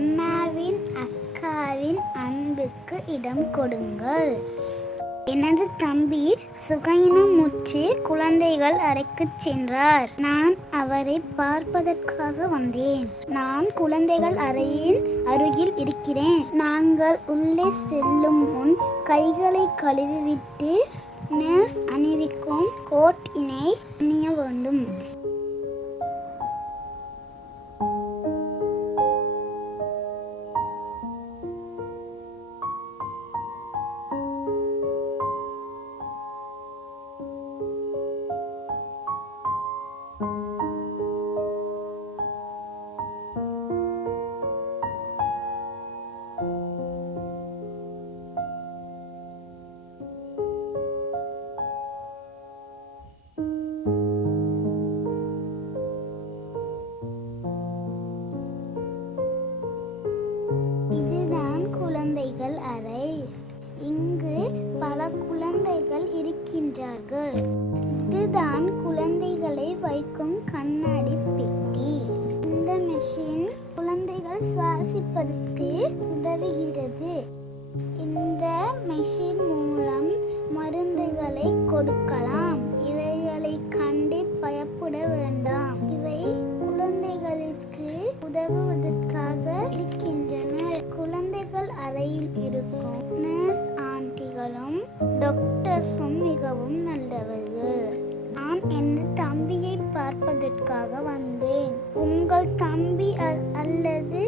அம்மாவின் அக்காவின் அன்புக்கு இடம் கொடுங்கள். எனது தம்பி சுகையினமுற்று குழந்தைகள் அறைக்குச் சென்றார். நான் அவரை பார்ப்பதற்காக வந்தேன். நான் குழந்தைகள் அறையின் அருகில் இருக்கிறேன். நாங்கள் உள்ளே செல்லும் முன் கைகளை கழுவிவிட்டு நர்ஸ் அணிவிக்கும் கோட்டினை அணிய வேண்டும். இதுதான் குழந்தைகள் அறை. இங்கு பல குழந்தைகள் இருக்கின்றார்கள். இதுதான் குழந்தைகளை வைக்கும் கண்ணாடி பெட்டி. இந்த மெஷின் குழந்தைகள் சுவாசிப்பதற்கு உதவுகிறது. இந்த மெஷின் மூலம் மருந்துகளை கொடுக்கலாம். இவைகளை கண்டு பயப்பட வேண்டாம். இவை குழந்தைகளுக்கு உதவுவதற்காக இருக்கின்றன. குழந்தைகள் அறையில் இருக்கும் நர்ஸ் ஆண்டிகளும் டாக்டர்ஸும் மிகவும் நல்லவர்கள். நான் என் தம்பியை பார்ப்பதற்காக வந்தேன். உங்கள் தம்பி அல்லது